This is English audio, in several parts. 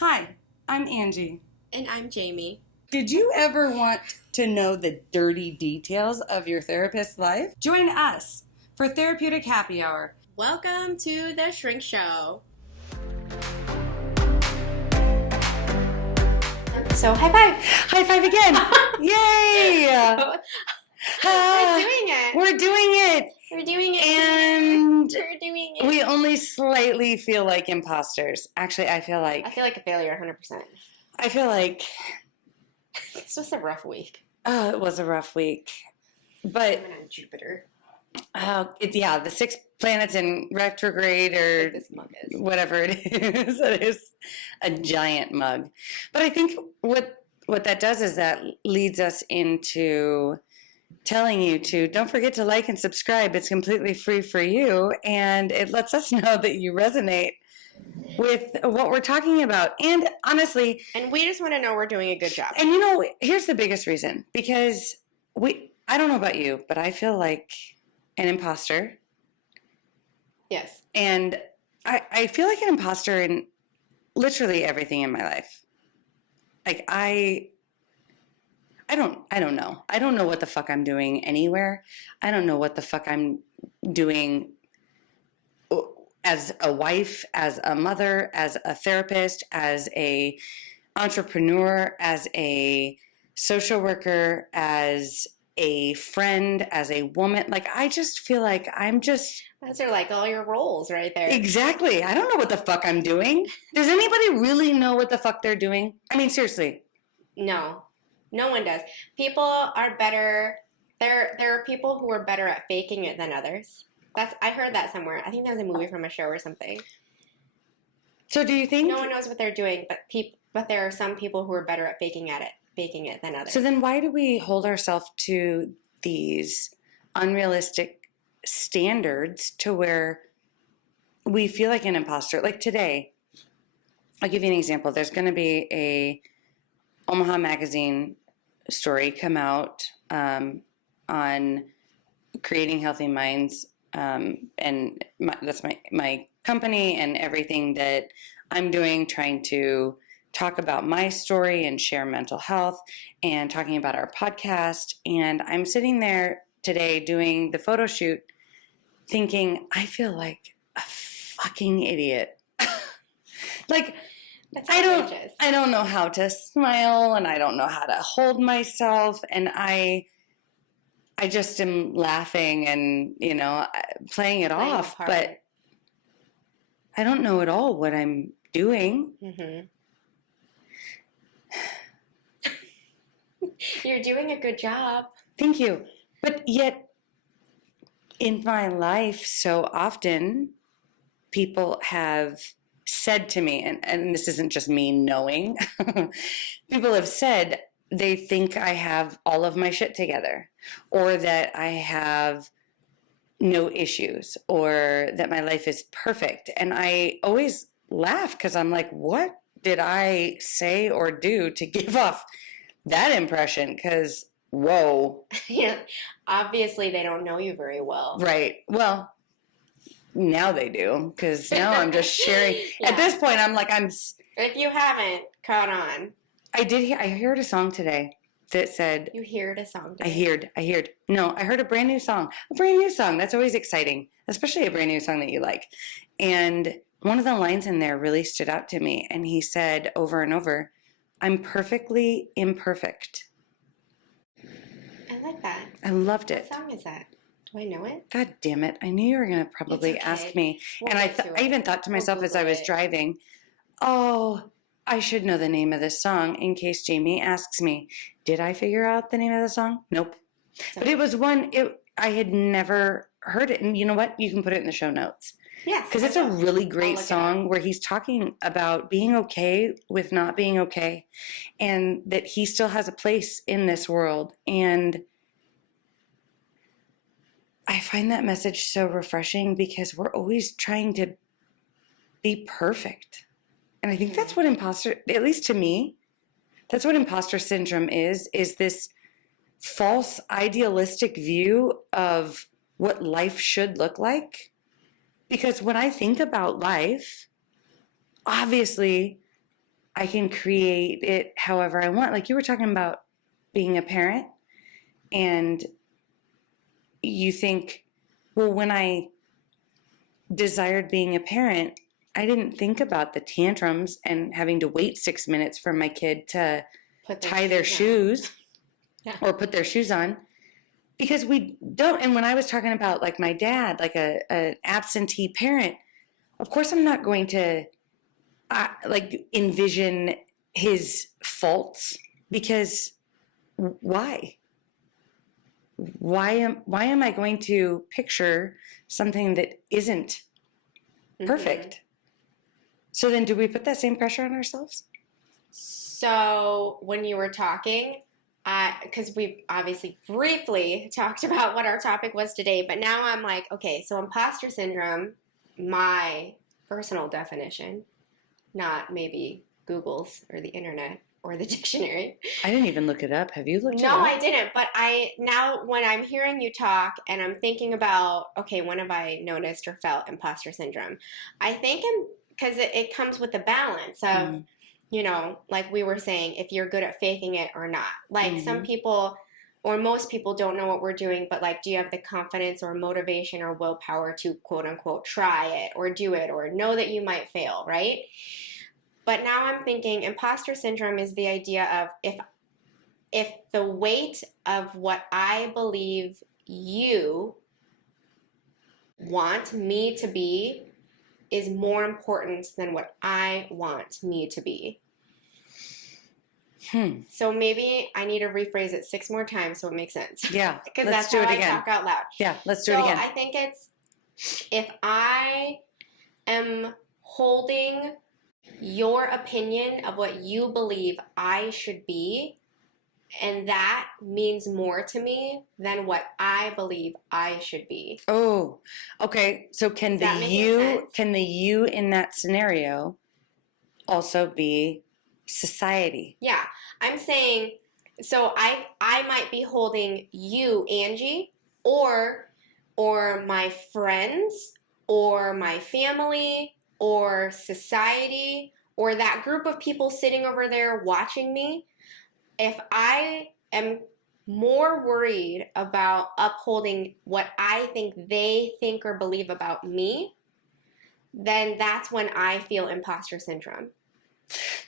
Hi, I'm Angie. And I'm Jaime. Did you ever want to know the dirty details of your therapist's life? Join us for Therapeutic Happy Hour. Welcome to the Shrink Show. So, high five! High five again! Yay! We're doing it! We're doing it! We're doing it! And we're doing it! We only slightly feel like imposters. Actually, I feel like a failure, 100%. I feel like This was a rough week. it was a rough week. But I'm on Jupiter. the 6 planets in retrograde or Like this mug is. whatever it is. It is a giant mug. But I think what that does is that leads us into telling you to don't forget to like and subscribe. It's completely free for you, and it lets us know that you resonate with what we're talking about. And honestly, And we just want to know we're doing a good job. and here's the biggest reason, because I don't know about you, but I feel like an imposter. Yes. And I feel like an imposter in literally everything in my life. Like I don't know. I don't know what the fuck I'm doing anywhere. I don't know what the fuck I'm doing as a wife, as a mother, as a therapist, as a entrepreneur, as a social worker, as a friend, as a woman. Like, I just feel like I'm just... Those are like all your roles right there. Exactly. I don't know what the fuck I'm doing. Does anybody really know what the fuck they're doing? I mean, seriously. No. No one does. People are better. There are people who are better at faking it than others. I heard that somewhere. I think that was a movie from a show or something. So do you think... No one knows what they're doing, but there are some people who are better at faking it than others. So then why do we hold ourselves to these unrealistic standards to where we feel like an imposter? Like today, I'll give you an example. There's going to be a Omaha magazine story come out on creating healthy minds, and that's my company and everything that I'm doing, trying to talk about my story and share mental health and talking about our podcast. And I'm sitting there today doing the photo shoot thinking, I feel like a fucking idiot. Like, I don't know how to smile, and I don't know how to hold myself, and I just am laughing and, playing it off, but I don't know at all what I'm doing. Mm-hmm. You're doing a good job. Thank you. But yet, in my life, so often, people have said to me, and this isn't just me knowing, people have said they think I have all of my shit together, or that I have no issues, or that my life is perfect. And I always laugh because I'm like, what did I say or do to give off that impression? Because, whoa. Yeah, obviously they don't know you very well. Right. Well, now they do, because now I'm just sharing. Yeah. At this point, I'm like, If you haven't caught on. I heard a song today that said... You heard a song today? I heard a brand new song. A brand new song. That's always exciting, especially a brand new song that you like. And one of the lines in there really stood out to me. And he said over and over, I'm perfectly imperfect. I like that. I loved it. What song is that? Do I know it? God damn it. I knew you were going to probably ask me. And I even thought to myself as I was driving, oh, I should know the name of this song in case Jaime asks me, did I figure out the name of the song? Nope. But it was one, I had never heard it. And you know what? You can put it in the show notes. Yes. Because it's a really great song where he's talking about being okay with not being okay, and that he still has a place in this world. And I find that message so refreshing because we're always trying to be perfect. And I think that's what imposter, at least to me, that's what imposter syndrome is this false idealistic view of what life should look like. Because when I think about life, obviously I can create it however I want. Like you were talking about being a parent, and you think, well, when I desired being a parent, I didn't think about the tantrums and having to wait 6 minutes for my kid to tie their shoes Yeah. or put their shoes on, because we don't. And when I was talking about like my dad, like an absentee parent, of course I'm not going to like envision his faults, because why? Why am I going to picture something that isn't perfect? So then do we put that same pressure on ourselves? So when you were talking, because we've obviously briefly talked about what our topic was today, but now I'm like, okay, so imposter syndrome, my personal definition, not maybe Google's or the internet or the dictionary. I didn't even look it up. Have you looked it No, up? I didn't. But now when I'm hearing you talk and I'm thinking about, okay, when have I noticed or felt imposter syndrome? I think because it comes with the balance of, like we were saying, if you're good at faking it or not. Like some people or most people don't know what we're doing, but like, do you have the confidence or motivation or willpower to quote unquote try it or do it or know that you might fail, right? But now I'm thinking imposter syndrome is the idea of if the weight of what I believe you want me to be is more important than what I want me to be. So maybe I need to rephrase it 6 more times so it makes sense. Yeah, because let's that's do how it I again. talk out loud. Yeah, let's do it again. So I think it's if I am holding your opinion of what you believe I should be, and that means more to me than what I believe I should be. Oh, okay. So can the you in that scenario also be society? Yeah, I'm saying, so I might be holding you, Angee, or my friends, or my family, or society, or that group of people sitting over there watching me. If I am more worried about upholding what I think they think or believe about me, then that's when I feel imposter syndrome.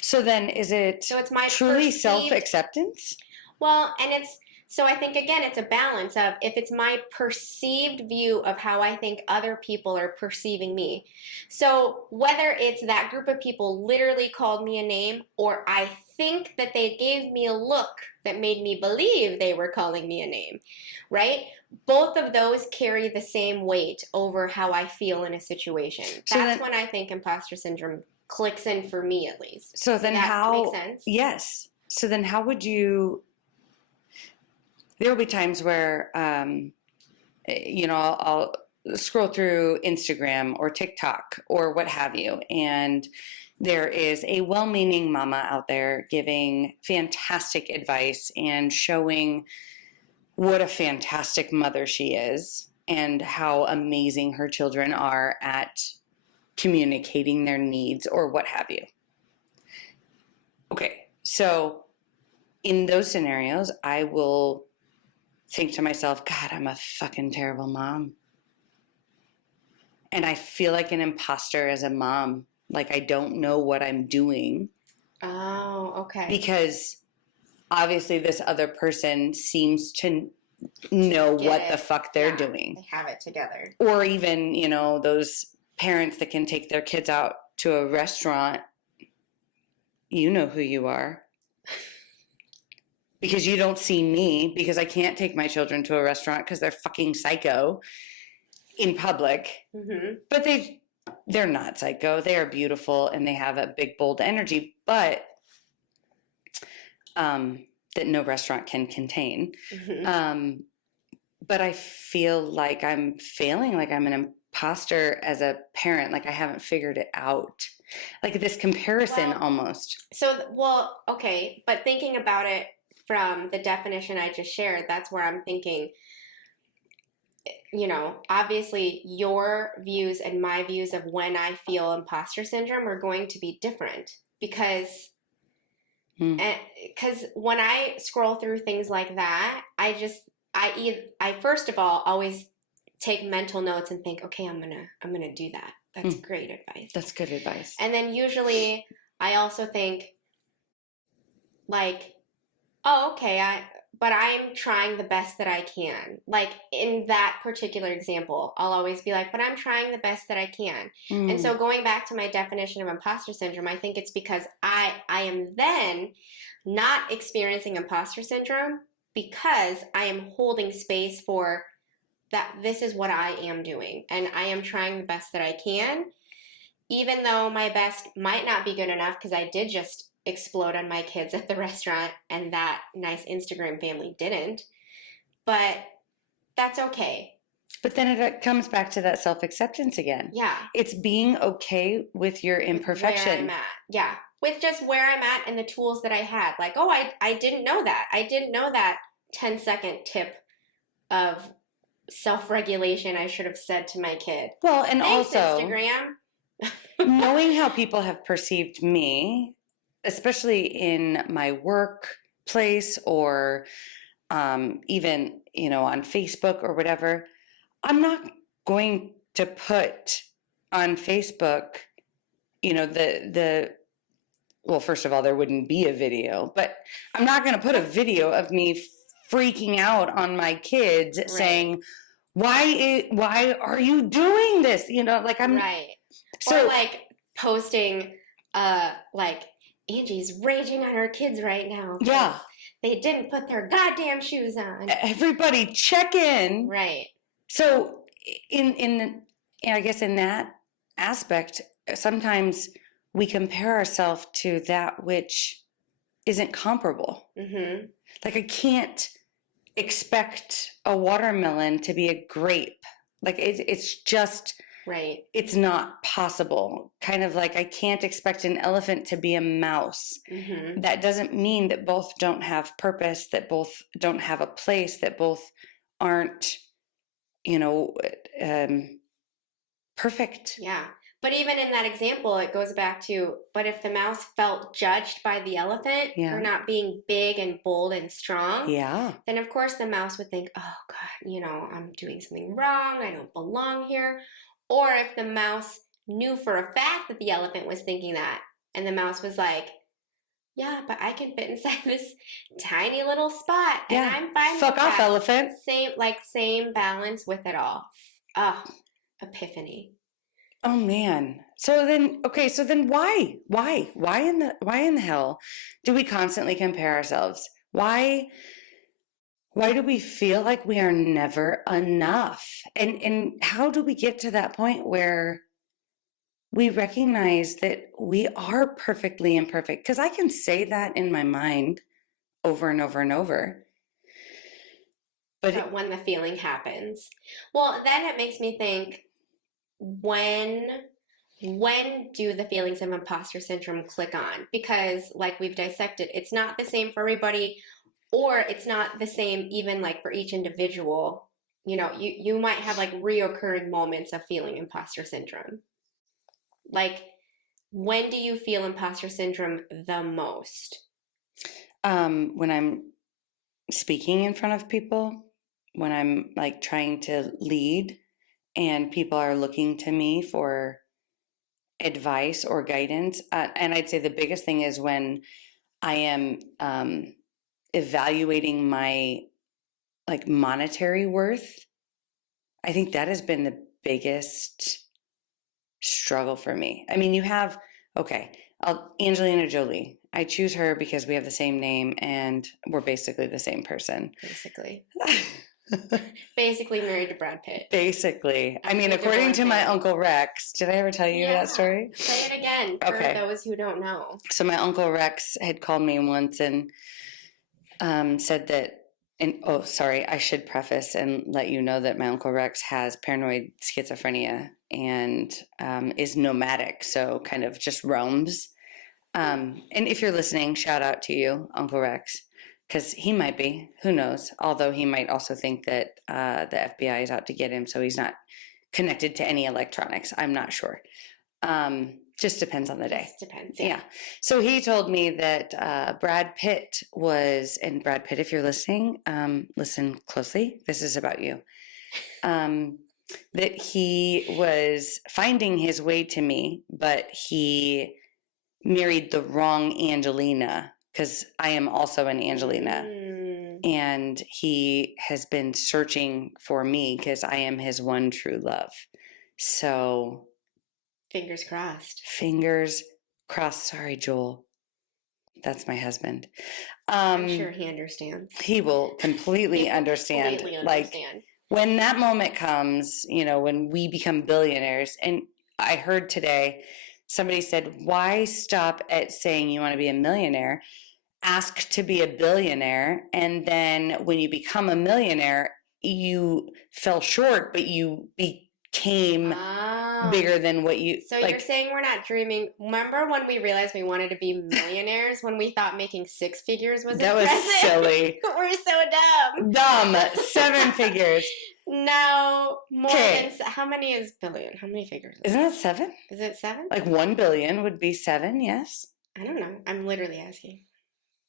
So then is it my truly self-acceptance? Well, and so I think again it's a balance of if it's my perceived view of how I think other people are perceiving me. So whether it's that group of people literally called me a name, or I think that they gave me a look that made me believe they were calling me a name, right? Both of those carry the same weight over how I feel in a situation. That's when I think imposter syndrome clicks in for me, at least. So then that makes sense? Yes. So then how would you, there will be times where, I'll scroll through Instagram or TikTok or what have you, and there is a well-meaning mama out there giving fantastic advice and showing what a fantastic mother she is and how amazing her children are at communicating their needs or what have you. Okay, so in those scenarios, I will think to myself, God, I'm a fucking terrible mom. And I feel like an imposter as a mom. Like I don't know what I'm doing. Oh, okay. Because obviously this other person seems to know what the fuck they're doing. They have it together. Or even, those parents that can take their kids out to a restaurant. You know who you are. Because you don't see me, because I can't take my children to a restaurant because they're fucking psycho in public. But they're not psycho. They are beautiful and they have a big, bold energy, but that no restaurant can contain. But I feel like I'm failing, like I'm an imposter as a parent, like I haven't figured it out. Like this comparison almost. Okay, but thinking about it from the definition I just shared, that's where I'm thinking, obviously your views and my views of when I feel imposter syndrome are going to be different, because Mm. And because when I scroll through things like that, I first of all always take mental notes and think, okay, I'm gonna do that. That's great advice. That's good advice. And then usually I also think like, oh, okay, but I'm trying the best that I can. Like in that particular example, I'll always be like, but I'm trying the best that I can. And so going back to my definition of imposter syndrome, I think it's because I am then not experiencing imposter syndrome because I am holding space for that this is what I am doing and I am trying the best that I can, even though my best might not be good enough because I did just explode on my kids at the restaurant and that nice Instagram family didn't. But that's okay. But then it comes back to that self-acceptance again. Yeah. It's being okay with your imperfection. Where I'm at. Yeah. With just where I'm at and the tools that I had. Like, oh, I didn't know that. I didn't know that 10-second tip of self-regulation I should have said to my kid. Well, and Thanks, also Instagram. knowing how people have perceived me, especially in my workplace or even, on Facebook or whatever, I'm not going to put on Facebook, well, first of all, there wouldn't be a video, but I'm not going to put a video of me freaking out on my kids saying, why are you doing this? Like I'm right. So or like posting, like Angee's raging on her kids right now. Yeah. They didn't put their goddamn shoes on. Everybody check in. Right. So I guess in that aspect, sometimes we compare ourselves to that which isn't comparable. Mm-hmm. Like I can't expect a watermelon to be a grape. Like it's just right. It's not possible. Kind of like I can't expect an elephant to be a mouse. Mm-hmm. That doesn't mean that both don't have purpose, that both don't have a place, that both aren't, perfect. Yeah. But even in that example, it goes back to, but if the mouse felt judged by the elephant for not being big and bold and strong, then of course the mouse would think, oh God, I'm doing something wrong. I don't belong here. Or if the mouse knew for a fact that the elephant was thinking that, and the mouse was like, yeah, but I can fit inside this tiny little spot, and I'm fine. Fuck with off, that. elephant. Same balance with it all. Oh, epiphany. Oh man. So then why in the hell do we constantly compare ourselves? Why do we feel like we are never enough? And how do we get to that point where we recognize that we are perfectly imperfect? Because I can say that in my mind over and over and over. But when the feeling happens, well, then it makes me think, when do the feelings of imposter syndrome click on? Because like we've dissected, it's not the same for everybody, or it's not the same even like for each individual. You might have like reoccurring moments of feeling imposter syndrome. Like, when do you feel imposter syndrome the most? When I'm speaking in front of people, when I'm like trying to lead and people are looking to me for advice or guidance. And I'd say the biggest thing is when I am evaluating my like monetary worth. I think that has been the biggest struggle for me. I mean, you have, Angelina Jolie. I choose her because we have the same name and we're basically the same person. Basically married to Brad Pitt. Basically. I mean, according to my Uncle Rex, did I ever tell you that story? Say it again for those who don't know. So my Uncle Rex had called me once and said that, I should preface and let you know that my Uncle Rex has paranoid schizophrenia and is nomadic, so kind of just roams. And if you're listening, shout out to you, Uncle Rex. Because he might be, who knows? Although he might also think that the FBI is out to get him, so he's not connected to any electronics. I'm not sure. Just depends on the day. Just depends. Yeah. So he told me that Brad Pitt was, and Brad Pitt, if you're listening, listen closely. This is about you. That he was finding his way to me, but he married the wrong Angelina, because I am also an Angelina. And he has been searching for me because I am his one true love. So fingers crossed. Fingers crossed. Sorry, Joel. That's my husband. I'm sure he understands. He will completely understand. Like, when that moment comes, you know, when we become billionaires, and I heard today somebody said, why stop at saying you want to be a millionaire? Ask to be a billionaire. And then when you become a millionaire, you fell short, but you became bigger than what you... So like, you're saying we're not dreaming. Remember when we realized we wanted to be millionaires, when we thought making 6 figures was that impressive? Was silly. We're so dumb. Dumb. 7 figures. No, more than... How many is billion? How many figures? Isn't that 7? Is it 7? Like 1 billion would be 7, yes? I don't know. I'm literally asking.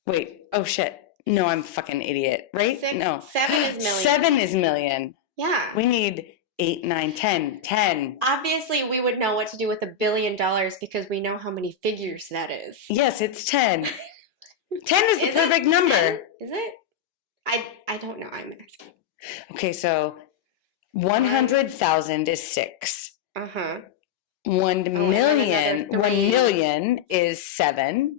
Wait. Oh, shit. No, I'm fucking idiot. Right? 6, no. 7 is million. 7 is million. Yeah. We need 8, 9, 10. 10. Obviously, we would know what to do with $1 billion because we know how many figures that is. Yes, it's 10. 10 is the perfect number. 10? Is it? I don't know. I'm asking. Okay, so 100,000 is 6. 1 million is 7.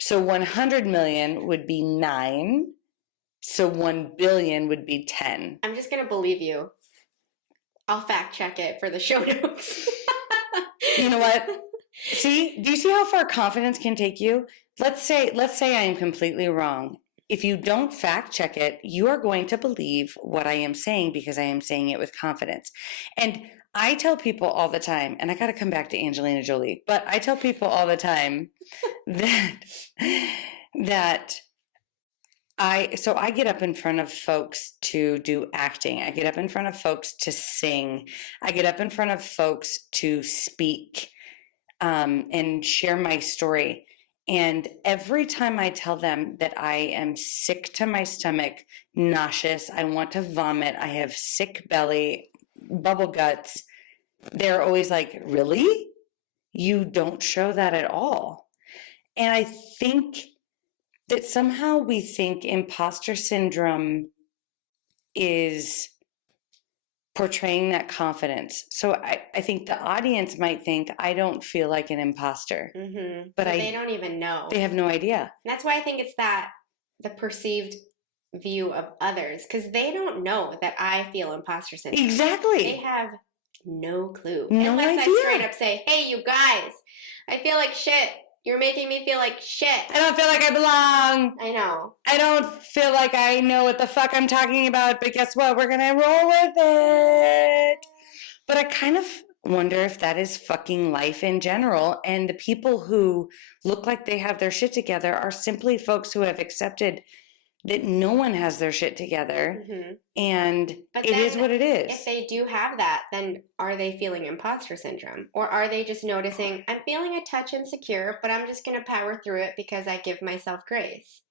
So 100 million would be 9. So 1 billion would be 10. I'm just going to believe you. I'll fact check it for the show notes. You know what? See, do you see how far confidence can take you? Let's say I am completely wrong. If you don't fact check it, you are going to believe what I am saying because I am saying it with confidence. And I tell people all the time, and I got to come back to Angelina Jolie, but I tell people all the time that I get up in front of folks to do acting. I get up in front of folks to sing. I get up in front of folks to speak and share my story. And every time I tell them that I am sick to my stomach, nauseous, I want to vomit, I have sick belly, bubble guts, they're always like, really? You don't show that at all. And I think that somehow we think imposter syndrome is portraying that confidence. So I think the audience might think, I don't feel like an imposter. Mm-hmm. But they don't even know. They have no idea. And that's why I think it's the perceived view of others, because they don't know that I feel imposter syndrome. Exactly. They have no clue. No Unless idea. I straight up say, hey, you guys, I feel like shit. You're making me feel like shit. I don't feel like I belong. I know. I don't feel like I know what the fuck I'm talking about, but guess what? We're going to roll with it. But I kind of wonder if that is fucking life in general. And the people who look like they have their shit together are simply folks who have accepted that no one has their shit together. Mm-hmm. And it is what it is. If they do have that, then are they feeling imposter syndrome? Or are they just noticing, I'm feeling a touch insecure, but I'm just going to power through it because I give myself grace?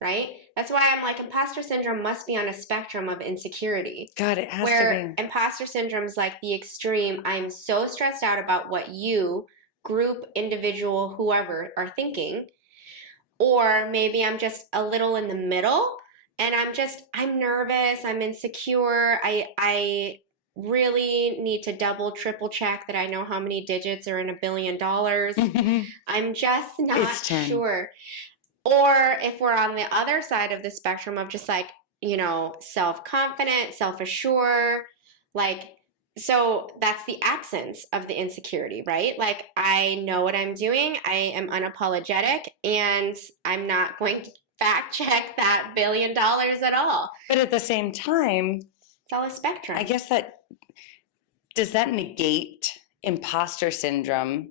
Right? That's why I'm like, imposter syndrome must be on a spectrum of insecurity. God, it has where to be. Imposter syndrome is like the extreme, I'm so stressed out about what you, group, individual, whoever, are thinking. Or maybe I'm just a little in the middle and I'm nervous, I'm insecure, I really need to double, triple check that I know how many digits are in $1 billion. I'm just not sure. Or if we're on the other side of the spectrum of just like, you know, self-confident, self-assured, like, so that's the absence of the insecurity, right? Like, I know what I'm doing. I am unapologetic, and I'm not going to fact check that $1 billion at all. But at the same time, it's all a spectrum. I guess does that negate imposter syndrome?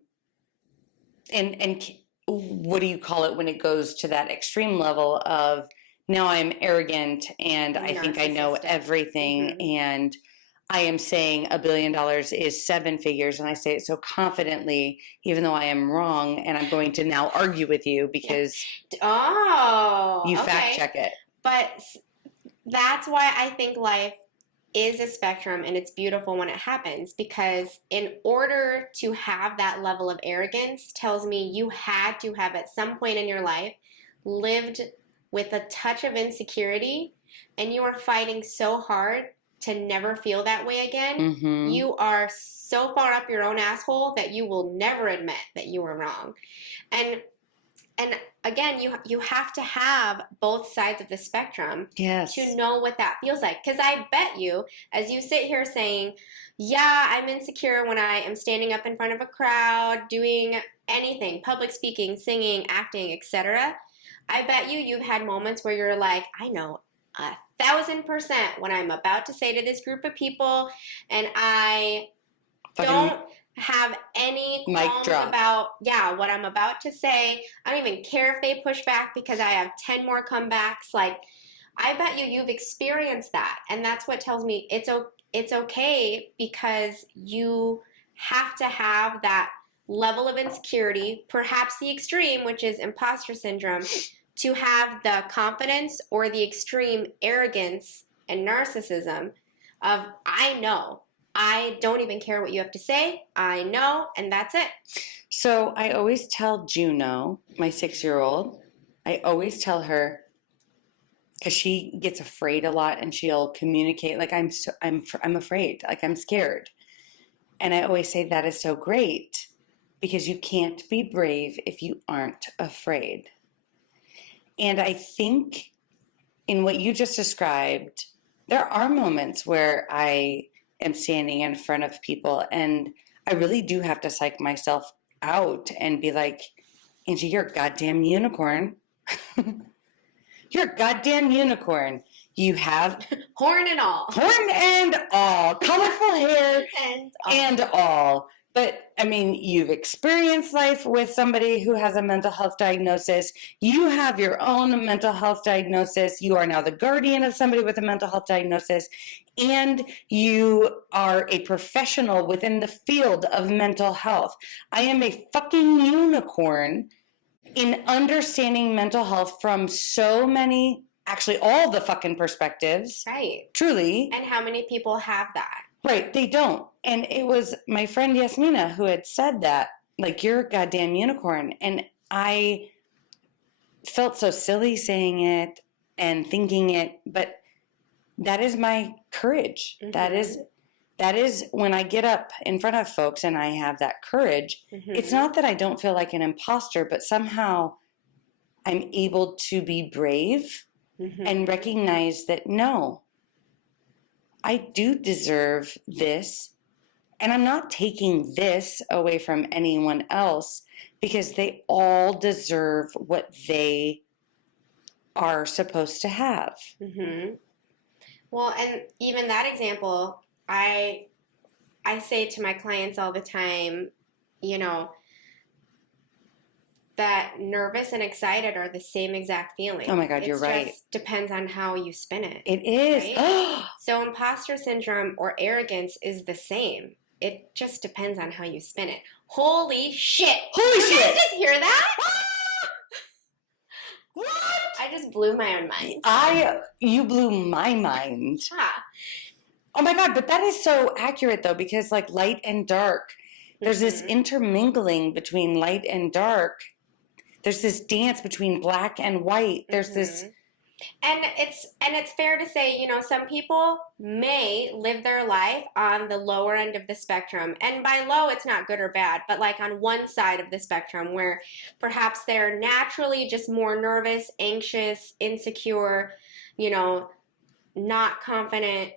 And what do you call it when it goes to that extreme level of now I'm arrogant and I think I know everything, mm-hmm. and I am saying $1 billion is 7 figures, and I say it so confidently, even though I am wrong, and I'm going to now argue with you because you fact check it. But that's why I think life is a spectrum, and it's beautiful when it happens, because in order to have that level of arrogance tells me you had to have at some point in your life lived with a touch of insecurity, and you are fighting so hard to never feel that way again. Mm-hmm. You are so far up your own asshole that you will never admit that you were wrong. And again, you have to have both sides of the spectrum to know what that feels like. Because I bet you, as you sit here saying, yeah, I'm insecure when I am standing up in front of a crowd, doing anything, public speaking, singing, acting, etc. I bet you've had moments where you're like, I know 1,000% what I'm about to say to this group of people, and I don't have any qualms about what I'm about to say. I don't even care if they push back because I have 10 more comebacks. Like, I bet you've experienced that, and that's what tells me it's okay, because you have to have that level of insecurity, perhaps the extreme, which is imposter syndrome, to have the confidence or the extreme arrogance and narcissism of, I know. I don't even care what you have to say. I know, and that's it. So I always tell Juno, my 6-year-old, I always tell her, because she gets afraid a lot and she'll communicate like I'm afraid, like I'm scared. And I always say that is so great, because you can't be brave if you aren't afraid. And I think in what you just described, there are moments where I am standing in front of people and I really do have to psych myself out and be like, Angee, you're a goddamn unicorn. You're a goddamn unicorn. You have horn and all. Horn and all. Colorful hair and all. But, I mean, you've experienced life with somebody who has a mental health diagnosis. You have your own mental health diagnosis. You are now the guardian of somebody with a mental health diagnosis. And you are a professional within the field of mental health. I am a fucking unicorn in understanding mental health from so many, actually all the fucking perspectives. Right. Truly. And how many people have that? Right, they don't. And it was my friend Yasmina who had said that, like, you're a goddamn unicorn. And I felt so silly saying it and thinking it, but that is my courage. Mm-hmm. That is when I get up in front of folks and I have that courage. Mm-hmm. It's not that I don't feel like an imposter, but somehow I'm able to be brave and recognize that, no, I do deserve this, and I'm not taking this away from anyone else, because they all deserve what they are supposed to have. Mm-hmm. Well, and even that example, I say to my clients all the time, you know, that nervous and excited are the same exact feeling. Oh my God, you're right. It just depends on how you spin it. It is. Right? So imposter syndrome or arrogance is the same. It just depends on how you spin it. Holy shit. Holy shit. Did you guys just hear that? What? I just blew my own mind. You blew my mind. Oh my God, but that is so accurate though, because like light and dark, there's this intermingling between light and dark. There's this dance between black and white. There's this, and it's fair to say, you know, some people may live their life on the lower end of the spectrum, and by low, it's not good or bad, but like on one side of the spectrum where perhaps they're naturally just more nervous, anxious, insecure, you know, not confident.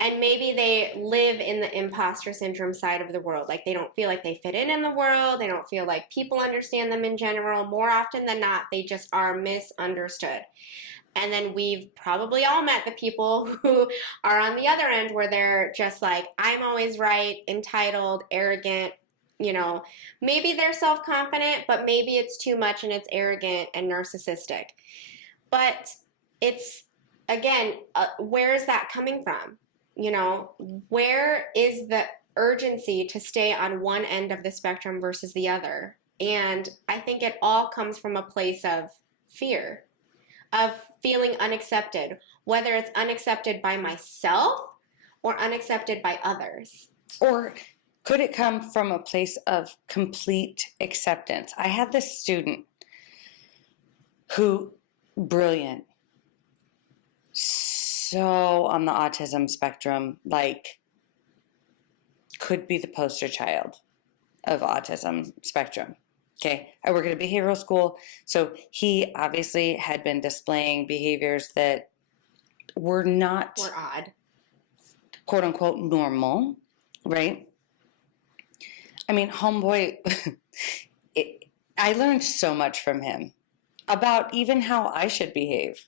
And maybe they live in the imposter syndrome side of the world. Like, they don't feel like they fit in the world. They don't feel like people understand them in general. More often than not, they just are misunderstood. And then we've probably all met the people who are on the other end, where they're just like, I'm always right, entitled, arrogant. You know, maybe they're self-confident, but maybe it's too much and it's arrogant and narcissistic. But it's, again, where is that coming from? you know, where is the urgency to stay on one end of the spectrum versus the other? And I think it all comes from a place of fear, of feeling unaccepted, whether it's unaccepted by myself or unaccepted by others. Or could it come from a place of complete acceptance? I had this student who, brilliant, so on the autism spectrum, like could be the poster child of autism spectrum. Okay, I work at a behavioral school, so he obviously had been displaying behaviors that were not, Or odd. quote unquote, normal, right? I mean, homeboy, I learned so much from him about even how I should behave.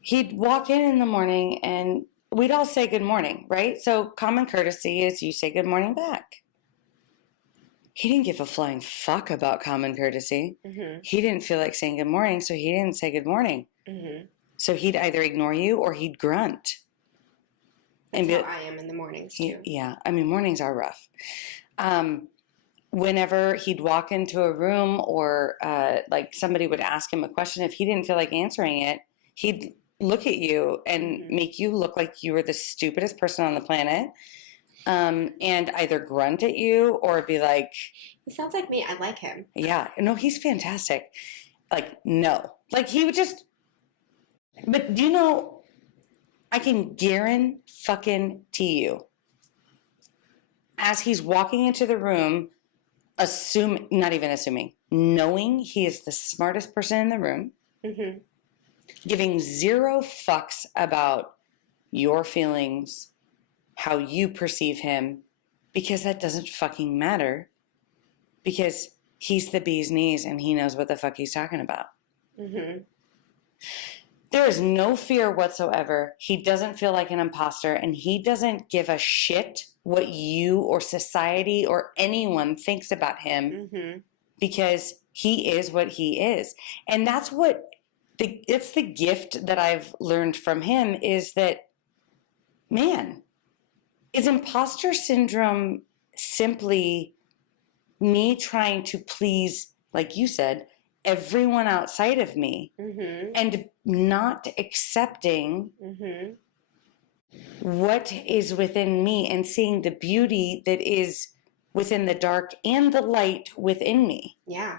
He'd walk in the morning and we'd all say good morning, right? So common courtesy is you say good morning back. He didn't give a flying fuck about common courtesy. Mm-hmm. He didn't feel like saying good morning, so he didn't say good morning. Mm-hmm. So he'd either ignore you or he'd grunt. That's how I am in the mornings too. Yeah, I mean, mornings are rough. Whenever he'd walk into a room or like somebody would ask him a question, if he didn't feel like answering it, he'd look at you and make you look like you were the stupidest person on the planet. And either grunt at you or be like, He sounds like me. I like him. yeah, no, he's fantastic. Like, no. Like, he would just, but do you know, I can guarantee you, as he's walking into the room, not even assuming, knowing he is the smartest person in the room, Mm-hmm. giving zero fucks about your feelings, how you perceive him, because that doesn't fucking matter, because he's the bee's knees and he knows what the fuck he's talking about. Mm-hmm. There is no fear whatsoever. He doesn't feel like an imposter, and he doesn't give a shit what you or society or anyone thinks about him, Mm-hmm. because he is what he is. And that's what it's the gift that I've learned from him, is that, man, is imposter syndrome simply me trying to please, like you said, everyone outside of me, Mm-hmm. and not accepting Mm-hmm. what is within me and seeing the beauty that is within the dark and the light within me? Yeah.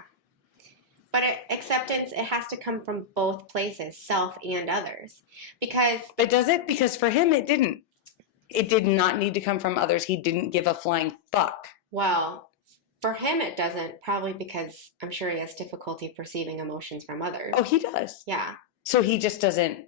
But acceptance, it has to come from both places, self and others. Because But does it? Because for him, it didn't. It did not need to come from others. He didn't give a flying fuck. well, for him it doesn't, probably because I'm sure he has difficulty perceiving emotions from others. Oh, he does. Yeah. So he just doesn't,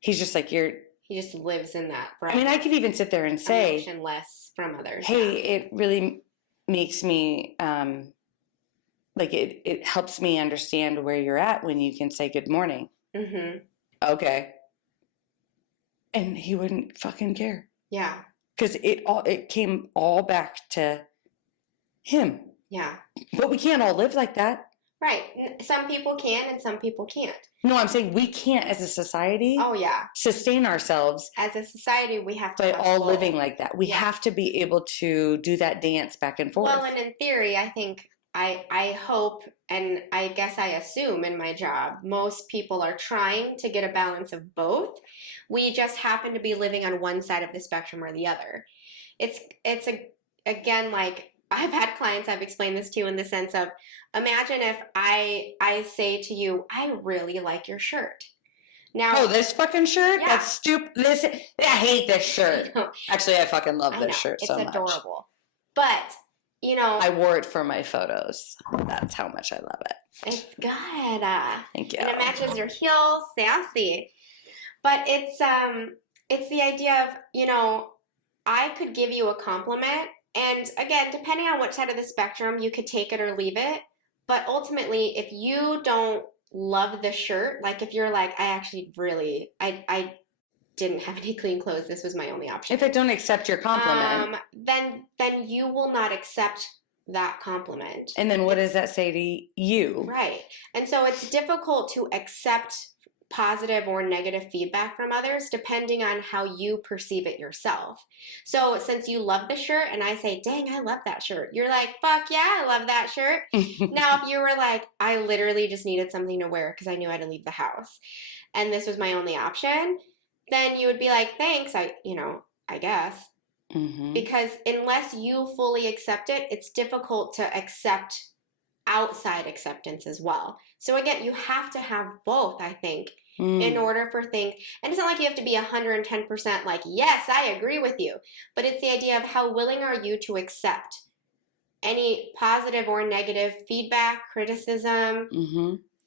he's just like, you're, He just lives in that. I mean, I could even sit there and say, emotionless from others. hey, it really makes me, like it helps me understand where you're at when you can say good morning. Mm-hmm. Okay. And he wouldn't fucking care. Yeah. Because it came all back to him. Yeah. But we can't all live like that. Right. Some people can and some people can't. No, I'm saying we can't, as a society, Oh, yeah. sustain ourselves As a society, we have to by have all both. living like that. We Yeah. have to be able to do that dance back and forth. Well, and in theory, I think, I hope, and I guess I assume in my job, most people are trying to get a balance of both. We just happen to be living on one side of the spectrum or the other. Again, like, I've had clients I've explained this to in the sense of, imagine if I say to you, I really like your shirt. Now, oh, this fucking shirt? Yeah. That's stupid. I hate this shirt. Actually, I fucking love this shirt so much. It's adorable. But, you know, I wore it for my photos. That's how much I love it. it's good. Thank you. And it matches your heels, sassy. But it's the idea of, you know, I could give you a compliment, and again, depending on what side of the spectrum, you could take it or leave it. But ultimately, if you don't love the shirt, like if you're like, I actually really, I didn't have any clean clothes, this was my only option. If I don't accept your compliment, then you will not accept that compliment. and then what does that say to you? Right. And so it's difficult to accept positive or negative feedback from others depending on how you perceive it yourself. So since you love the shirt and I say, dang, I love that shirt, you're like, fuck yeah, I love that shirt. Now, if you were like, I literally just needed something to wear because I knew I had to leave the house and this was my only option, then you would be like, thanks, I guess. Because unless you fully accept it, it's difficult to accept outside acceptance as well. So again, you have to have both, I think, in order for things. And it's not like you have to be 110% like, yes, I agree with you. But it's the idea of how willing are you to accept any positive or negative feedback, criticism,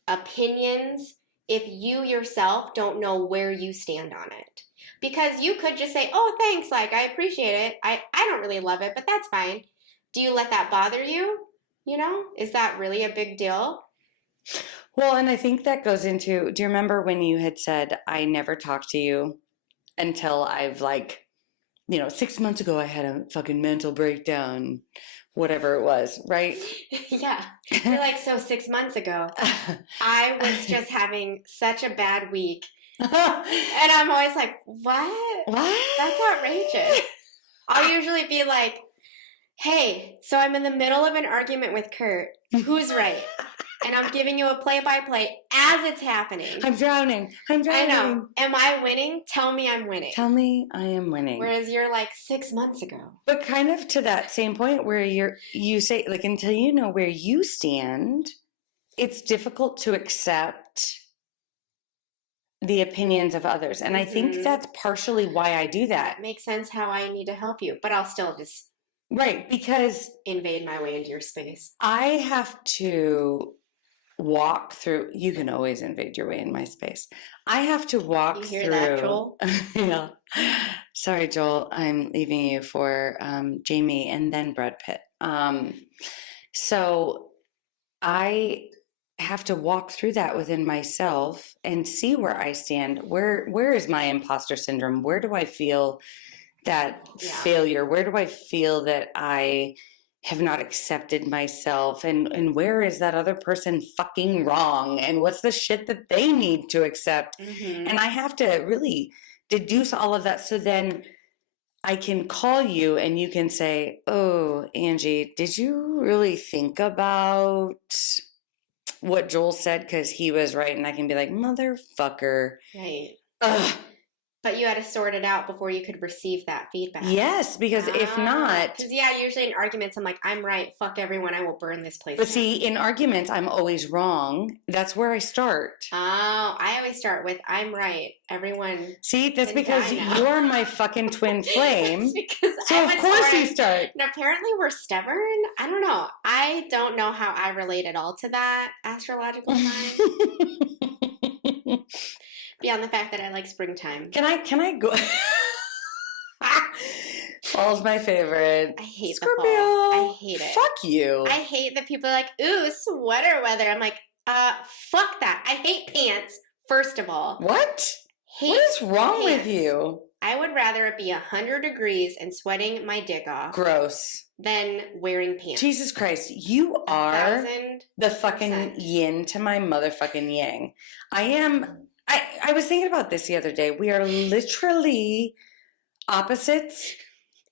opinions, if you yourself don't know where you stand on it. Because you could just say, oh, thanks, like, I appreciate it. I don't really love it, but that's fine. Do you let that bother you? You know, is that really a big deal? Well, and I think that goes into, do you remember when you had said, I never talk to you until I've 6 months ago I had a fucking mental breakdown, whatever it was, right? Yeah. You're like, so 6 months ago, I was just having such a bad week. And I'm always like, what? That's outrageous. I'll usually be like, hey, so I'm in the middle of an argument with Kurt. Who's right? And I'm giving you a play-by-play as it's happening. I'm drowning. I know. Am I winning? Tell me I'm winning. Tell me I am winning. Whereas you're like 6 months ago. But kind of to that same point where you say, like, until you know where you stand, it's difficult to accept the opinions of others. And I think that's partially why I do that. It makes sense how I need to help you, but I'll still just... Right, because... invade my way into your space. I have to walk through... You can always invade your way in my space. I have to walk through... You hear that, Joel? Yeah. Sorry, Joel. I'm leaving you for Jamie and then Brad Pitt. So I have to walk through that within myself and see where I stand. Where is my imposter syndrome? Where do I feel that failure? Where do I feel that I have not accepted myself? And where is that other person fucking wrong? And what's the shit that they need to accept? And I have to really deduce all of that so then I can call you and you can say, oh, Angee, did you really think about what Joel said? Because he was right. And I can be like, motherfucker. Right. Ugh. But you had to sort it out before you could receive that feedback. Yes, because if not... Because, usually in arguments, I'm like, I'm right. Fuck everyone. I will burn this place But down. see, in arguments, I'm always wrong. That's where I start. Oh, I always start with, I'm right. Everyone... See, that's because you're my fucking twin flame. So of course you start. And apparently we're stubborn. I don't know. I don't know how I relate at all to that astrological sign. Beyond the fact that I like springtime. Can I go? Fall's my favorite. I hate Scorpio. the fall. I hate it. Fuck you. I hate that people are like, ooh, sweater weather. I'm like, fuck that. I hate pants, first of all. What? Hate what is wrong pants. with you? I would rather it be 100 degrees and sweating my dick off. Gross. Than wearing pants. Jesus Christ. You are 1000%. the fucking yin to my motherfucking yang. I was thinking about this the other day. We are literally opposites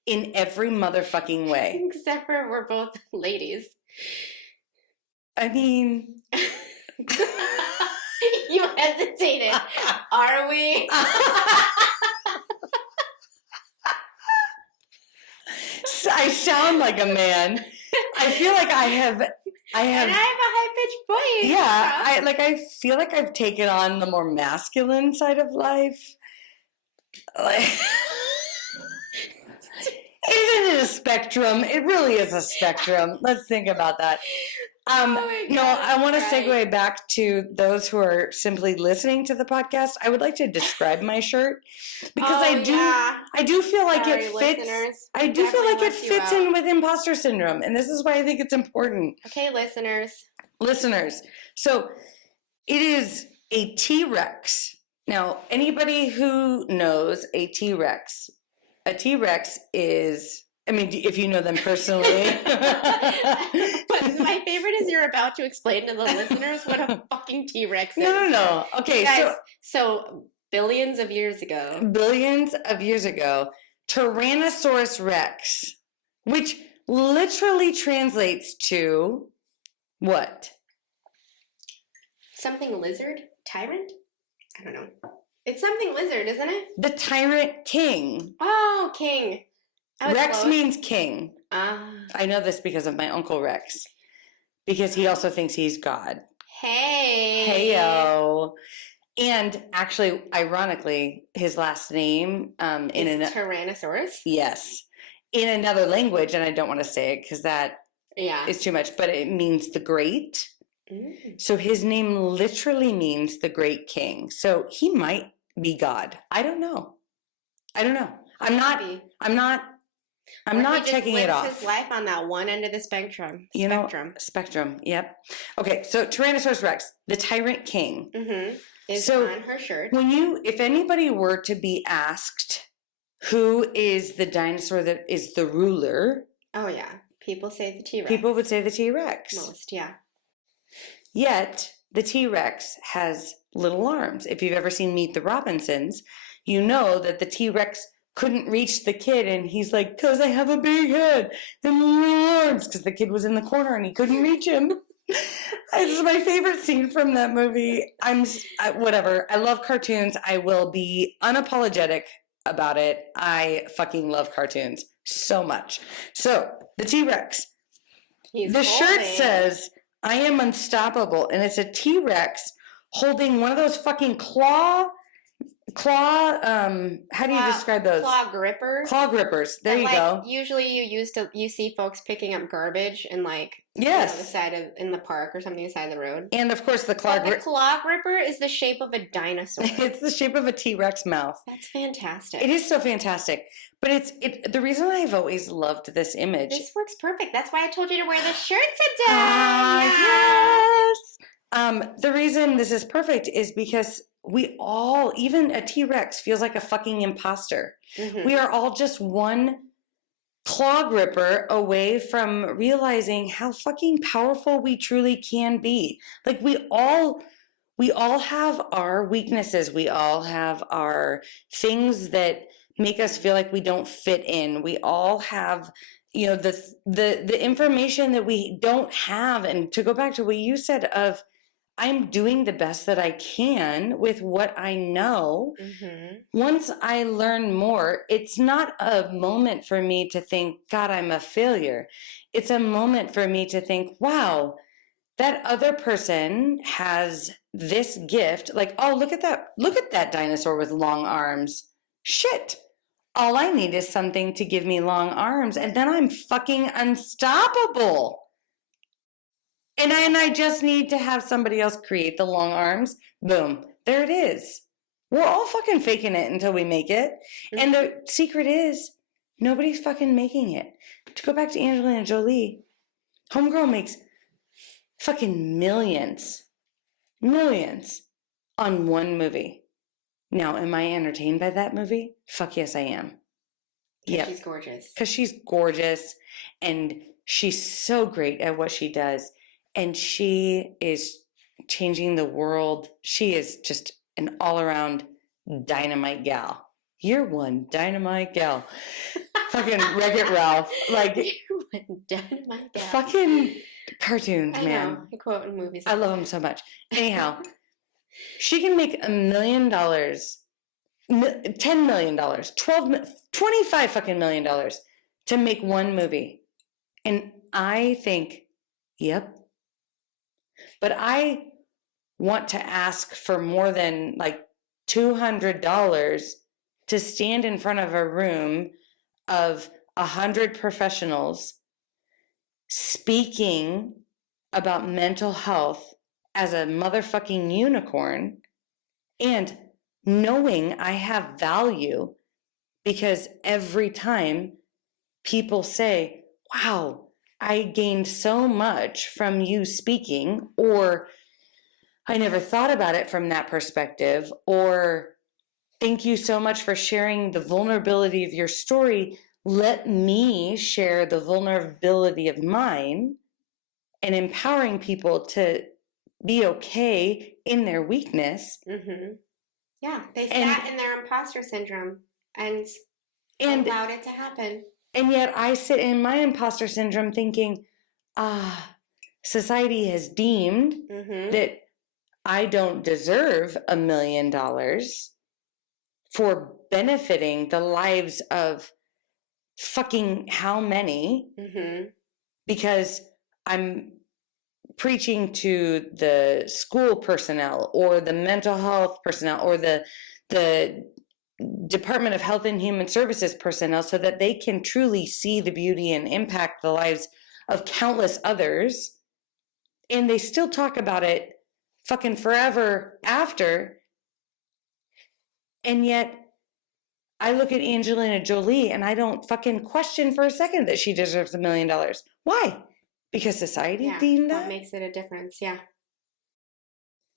in every motherfucking way. Except for we're both ladies. I mean... You hesitated. Are we? I sound like a man. I feel like I have... And I have a high-pitched voice. Yeah, I feel like I've taken on the more masculine side of life. Like, isn't it a spectrum? It really is a spectrum. Let's think about that. No, I want to segue back to those who are simply listening to the podcast. I would like to describe my shirt because I do feel like it fits. Listeners. I do feel like it fits in with imposter syndrome, and this is why I think it's important. Okay, listeners. So it is a T-Rex. Now, anybody who knows a T-Rex is, I mean, if you know them personally. But my favorite is you're about to explain to the listeners what a fucking T-Rex is. No. Okay, guys, so billions of years ago, Tyrannosaurus Rex, which literally translates to what? Something lizard? Tyrant? I don't know. It's something lizard, isn't it? The Tyrant King. Oh, king. Rex close. means king. I know this because of my Uncle Rex. Because he also thinks he's God. Hey. Heyo. And actually, ironically, his last name is Tyrannosaurus? Yes. In another language, and I don't want to say it because that is too much, but it means the great. So his name literally means the great king. So he might be God. I don't know. I'm not checking it off. His life on that one end of the spectrum. Spectrum. Yep. Okay. So Tyrannosaurus Rex, the Tyrant King, is on her shirt. If anybody were to be asked who is the dinosaur that is the ruler? Oh yeah, people say the T-Rex. People would say the T-Rex. Most, yeah. Yet the T-Rex has little arms. If you've ever seen Meet the Robinsons, you know that the T-Rex couldn't reach the kid, and he's like, "'Cause I have a big head and little arms," because the kid was in the corner and he couldn't reach him. It's my favorite scene from that movie. Whatever. I love cartoons. I will be unapologetic about it. I fucking love cartoons so much. So the T-Rex. The shirt says, "I am unstoppable," and it's a T-Rex holding one of those fucking claw, how do you describe those? Claw grippers. Claw grippers. There you go. Usually you see folks picking up garbage and in the park or something, the side of the road. And of course the claw gripper. The claw gripper is the shape of a dinosaur. It's the shape of a T-Rex mouth. That's fantastic. It is so fantastic. But the reason I've always loved this image. This works perfect. That's why I told you to wear the shirt today. Yes. The reason this is perfect is because we all, even a T-Rex, feels like a fucking imposter. We are all just one claw gripper away from realizing how fucking powerful we truly can be. Like we all have our weaknesses. We all have our things that make us feel like we don't fit in. We all have, the information that we don't have. And to go back to what you said of, I'm doing the best that I can with what I know. Once I learn more, it's not a moment for me to think, God, I'm a failure. It's a moment for me to think, wow, that other person has this gift. Like, oh, look at that dinosaur with long arms. Shit. All I need is something to give me long arms, and then I'm fucking unstoppable. And I just need to have somebody else create the long arms. Boom. There it is. We're all fucking faking it until we make it. And the secret is, nobody's fucking making it. To go back to Angelina Jolie, homegirl makes fucking millions on one movie. Now, am I entertained by that movie? Fuck yes, I am. Yeah, she's gorgeous. Because she's gorgeous, and she's so great at what she does. And she is changing the world. She is just an all-around dynamite gal. You're one dynamite gal. Fucking Wreck-It Ralph. Like, you're one dynamite gal. Fucking cartoons, man. I know. I quote in movies. I love them so much. Anyhow, she can make $1 million, $10 million, $25 fucking million to make one movie. And I think, yep. But I want to ask for more than like $200 to stand in front of a room of 100 professionals speaking about mental health as a motherfucking unicorn and knowing I have value, because every time people say, wow, I gained so much from you speaking, or I never thought about it from that perspective, or thank you so much for sharing the vulnerability of your story. Let me share the vulnerability of mine. and empowering people to be okay in their weakness. Mm-hmm. Yeah, they sat in their imposter syndrome and allowed it to happen. And yet I sit in my imposter syndrome thinking, society has deemed that I don't deserve $1 million for benefiting the lives of fucking how many, because I'm preaching to the school personnel or the mental health personnel or the Department of Health and Human Services personnel so that they can truly see the beauty and impact the lives of countless others. And they still talk about it fucking forever after. And yet I look at Angelina Jolie and I don't fucking question for a second that she deserves $1 million. Why? Because society deemed that? What makes it a difference, yeah.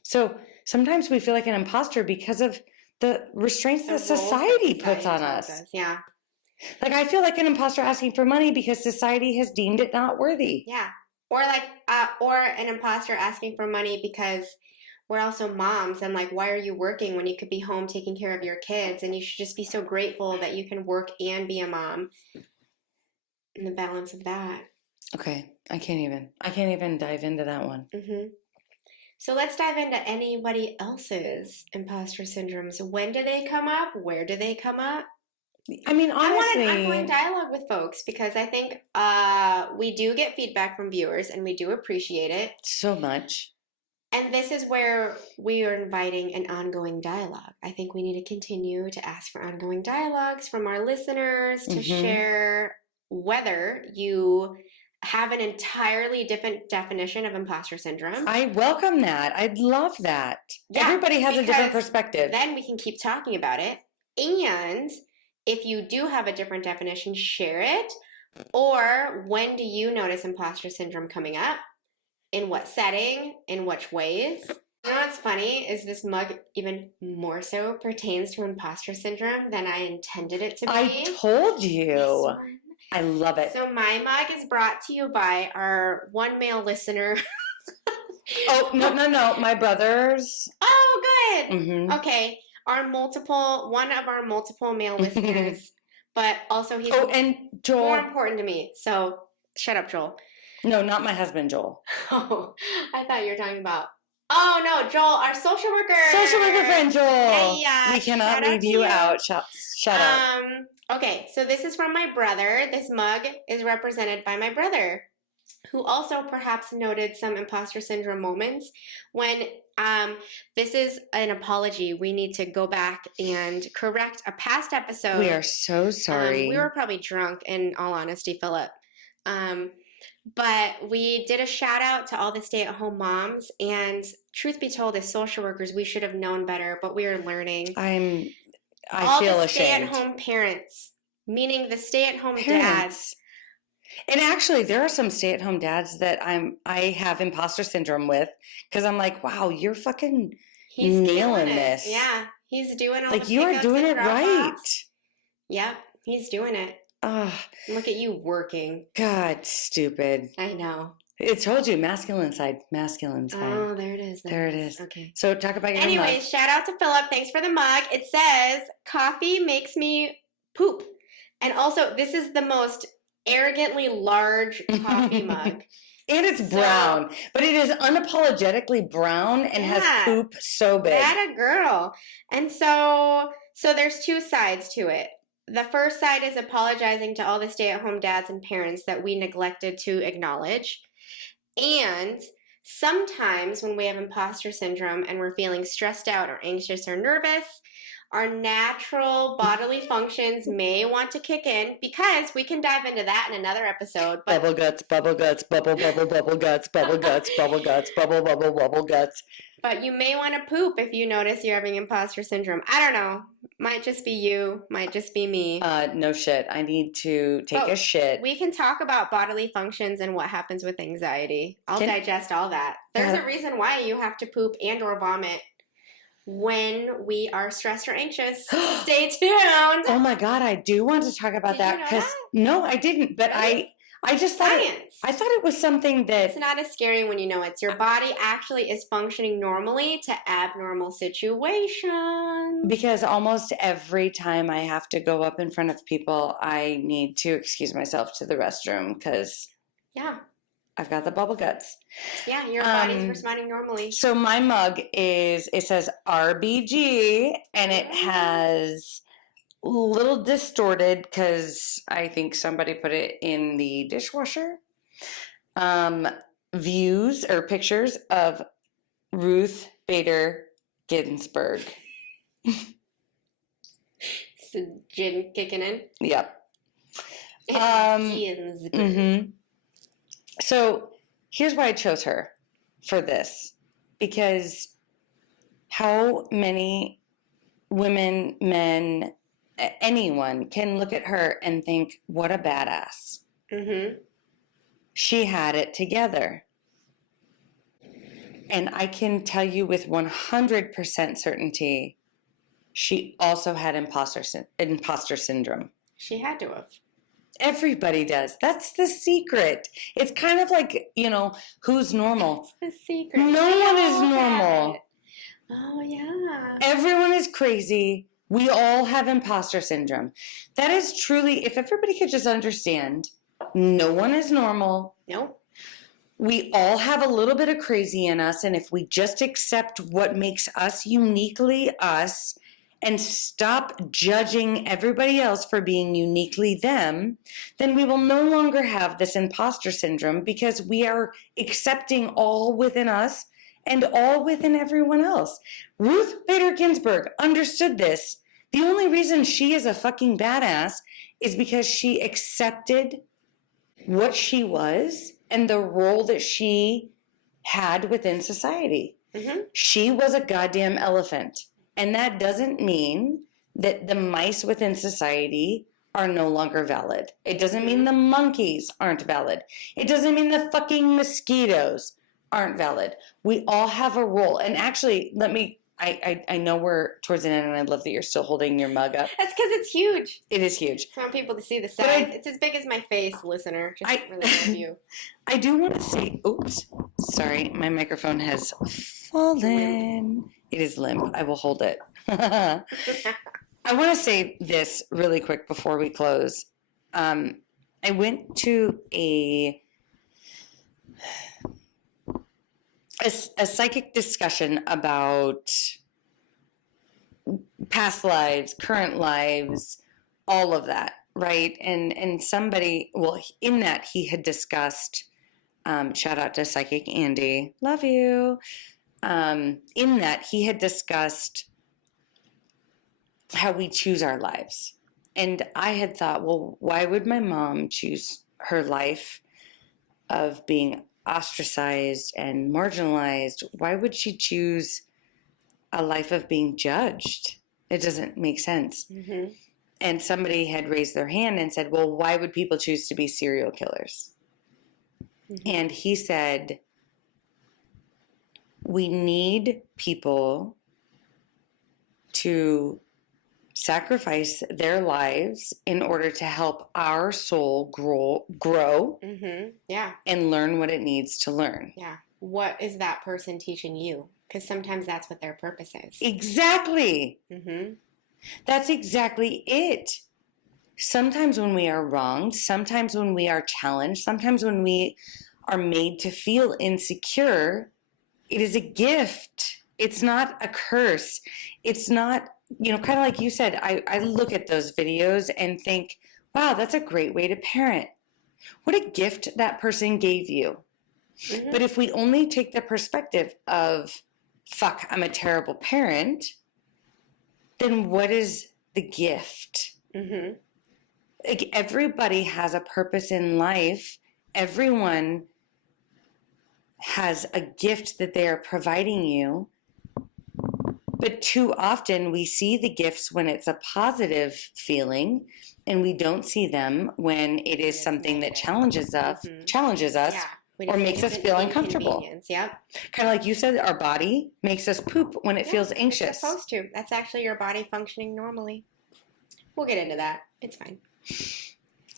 So sometimes we feel like an imposter because of the restraints that society puts on us. Yeah. Like I feel like an imposter asking for money because society has deemed it not worthy. Yeah. Or like, or an imposter asking for money because we're also moms and like, why are you working when you could be home taking care of your kids? And you should just be so grateful that you can work and be a mom. And the balance of that. Okay. I can't even dive into that one. So let's dive into anybody else's imposter syndromes. When do they come up? Where do they come up? I mean, honestly, I want an ongoing dialogue with folks because I think we do get feedback from viewers and we do appreciate it so much. And this is where we are inviting an ongoing dialogue. I think we need to continue to ask for ongoing dialogues from our listeners to share whether you have an entirely different definition of imposter syndrome. I welcome that. I'd love that. Yeah, everybody has a different perspective. Then we can keep talking about it. And if you do have a different definition, share it. Or when do you notice imposter syndrome coming up? In what setting? In which ways? You know what's funny is this mug even more so pertains to imposter syndrome than I intended it to be. I told you. I love it. So my mug is brought to you by our one male listener. Oh, no. My brothers. Oh, good. Okay. One of our multiple male listeners, but also he's and Joel. More important to me. So shut up, Joel. No, not my husband, Joel. Oh, I thought you were talking about. Oh no, Joel, our social worker. Social worker friend, Joel. Hey, we cannot leave you out. Shut up. Okay, so this is from my brother. This mug is represented by my brother, who also perhaps noted some imposter syndrome moments when this is an apology. We need to go back and correct a past episode. We are so sorry. We were probably drunk, in all honesty, Phillip. But we did a shout out to all the stay-at-home moms, and truth be told, as social workers, we should have known better, but we are learning. I all feel the ashamed. Stay-at-home parents, meaning the stay-at-home dads. And actually, there are some stay-at-home dads that I have imposter syndrome with because I'm like, wow, you're fucking nailing this. Yeah, he's doing all like the you are doing it right. Yep, he's doing it. Look at you working. God, stupid. I know. It told you, masculine side. Oh, there it is. There it is. Okay. So talk about your Anyways, mug. Shout out to Phillip. Thanks for the mug. It says, coffee makes me poop. And also, this is the most arrogantly large coffee mug. And it's brown. But it is unapologetically brown and has poop so big. That a girl. And so there's two sides to it. The first side is apologizing to all the stay-at-home dads and parents that we neglected to acknowledge. And sometimes when we have imposter syndrome and we're feeling stressed out or anxious or nervous, our natural bodily functions may want to kick in because we can dive into that in another episode. But bubble guts, bubble guts, bubble guts, bubble guts, bubble guts, bubble guts. But you may want to poop if you notice you're having imposter syndrome. I don't know. Might just be you. Might just be me. No shit. I need to take a shit. We can talk about bodily functions and what happens with anxiety. I'll digest all that. There's a reason why you have to poop and or vomit when we are stressed or anxious. Stay tuned. Oh my God, I do want to talk about that because no, I didn't. But I just thought I thought it was something that it's not as scary when you know it's your body actually is functioning normally to abnormal situations. Because almost every time I have to go up in front of people, I need to excuse myself to the restroom because I've got the bubble guts. Yeah, your body's responding normally. So my mug it says RBG, and it has a little distorted because I think somebody put it in the dishwasher. Views or pictures of Ruth Bader Ginsburg. So gin kicking in? Yep. Ginsburg. Mm-hmm. So here's why I chose her for this. Because how many women, men, anyone can look at her and think, what a badass. Mm-hmm. She had it together. And I can tell you with 100% certainty, she also had imposter syndrome. She had to have. Everybody does. That's the secret. It's kind of like, who's normal? That's the secret. No one is normal. Oh, yeah. Everyone is crazy. We all have imposter syndrome. That is truly, if everybody could just understand, no one is normal. Nope. We all have a little bit of crazy in us, and if we just accept what makes us uniquely us and stop judging everybody else for being uniquely them, then we will no longer have this imposter syndrome because we are accepting all within us and all within everyone else. Ruth Bader Ginsburg understood this. The only reason she is a fucking badass is because she accepted what she was and the role that she had within society. Mm-hmm. She was a goddamn elephant. And that doesn't mean that the mice within society are no longer valid. It doesn't mean the monkeys aren't valid. It doesn't mean the fucking mosquitoes aren't valid. We all have a role. And actually, I know we're towards the end, and I love that you're still holding your mug up. That's because it's huge. It is huge. I want people to see the size. It's as big as my face, listener. Just really love you. I do want to say, oops, sorry, my microphone has fallen. It is limp. I will hold it. I want to say this really quick before we close. I went to a psychic discussion about past lives, current lives, all of that, right? And somebody, in that he had discussed, shout out to Psychic Andy, love you. In that he had discussed how we choose our lives. And I had thought, well, why would my mom choose her life of being ostracized and marginalized? Why would she choose a life of being judged? It doesn't make sense. Mm-hmm. And somebody had raised their hand and said, well, why would people choose to be serial killers? Mm-hmm. And he said, we need people to sacrifice their lives in order to help our soul grow Mm-hmm. Yeah. and learn what it needs to learn. Yeah. What is that person teaching you? Because sometimes that's what their purpose is. Exactly. Mm-hmm. That's exactly it. Sometimes when we are wronged, sometimes when we are challenged, sometimes when we are made to feel insecure, it is a gift. It's not a curse. It's not, kind of like you said, I look at those videos and think, wow, that's a great way to parent. What a gift that person gave you. Mm-hmm. But if we only take the perspective of, fuck, I'm a terrible parent, then what is the gift? Mm-hmm. Like, everybody has a purpose in life. Everyone has a gift that they are providing you. But too often we see the gifts when it's a positive feeling, and we don't see them when it is something that challenges us, or makes us feel uncomfortable. Yep. Kind of like you said, our body makes us poop when it feels anxious. It's supposed to. That's actually your body functioning normally. We'll get into that. It's fine.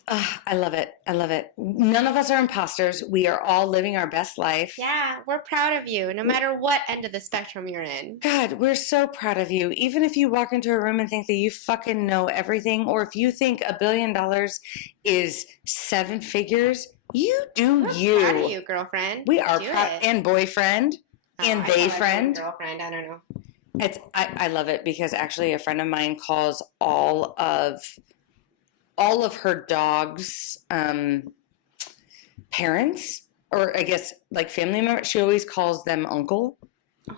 I love it. I love it. None of us are imposters. We are all living our best life. Yeah, we're proud of you, no matter what end of the spectrum you're in. God, we're so proud of you. Even if you walk into a room and think that you fucking know everything, or if you think $1 billion is 7 figures, you do We're you. proud of you, girlfriend. We are Do proud, it. and boyfriend, and I they thought I said friend. girlfriend. I don't know. I love it because actually a friend of mine calls all of her dogs' parents, or I guess like family members. She always calls them uncle.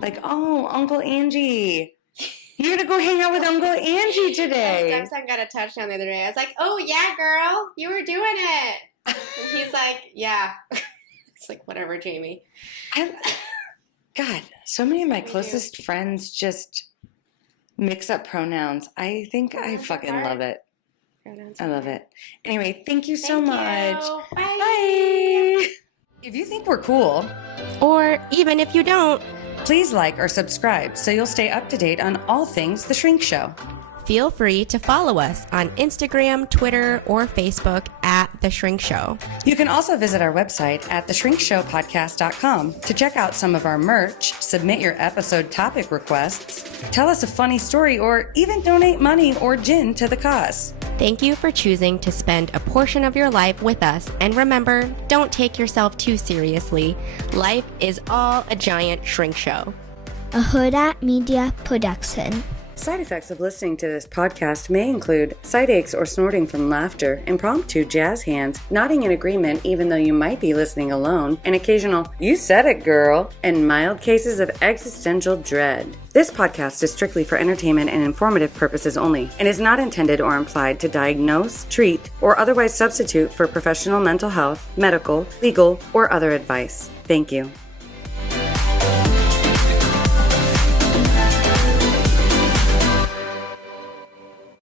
Like, oh, Uncle Angee, you're gonna go hang out with Uncle Angee today. My stepson got a touchdown the other day. I was like, oh yeah, girl, you were doing it. And he's like, yeah. It's like, whatever, Jamie. God, so many of my closest friends just mix up pronouns. I think I fucking love it. I love it. Anyway, thank you so much. Bye. Bye. If you think we're cool, Or even if you don't, please like or subscribe so you'll stay up to date on all things The Shrink Show. feel free to follow us on Instagram, Twitter, or Facebook at The Shrink Show. You can also visit our website at theshrinkshowpodcast.com to check out some of our merch, submit your episode topic requests, tell us a funny story, or even donate money or gin to the cause. Thank you for choosing to spend a portion of your life with us. And remember, don't take yourself too seriously. Life is all a giant shrink show. A Huda Media Production. Side effects of listening to this podcast may include side aches or snorting from laughter, impromptu jazz hands, nodding in agreement even though you might be listening alone, an occasional "you said it, girl," and mild cases of existential dread. This podcast is strictly for entertainment and informative purposes only, and is not intended or implied to diagnose, treat, or otherwise substitute for professional mental health, medical, legal, or other advice. Thank you.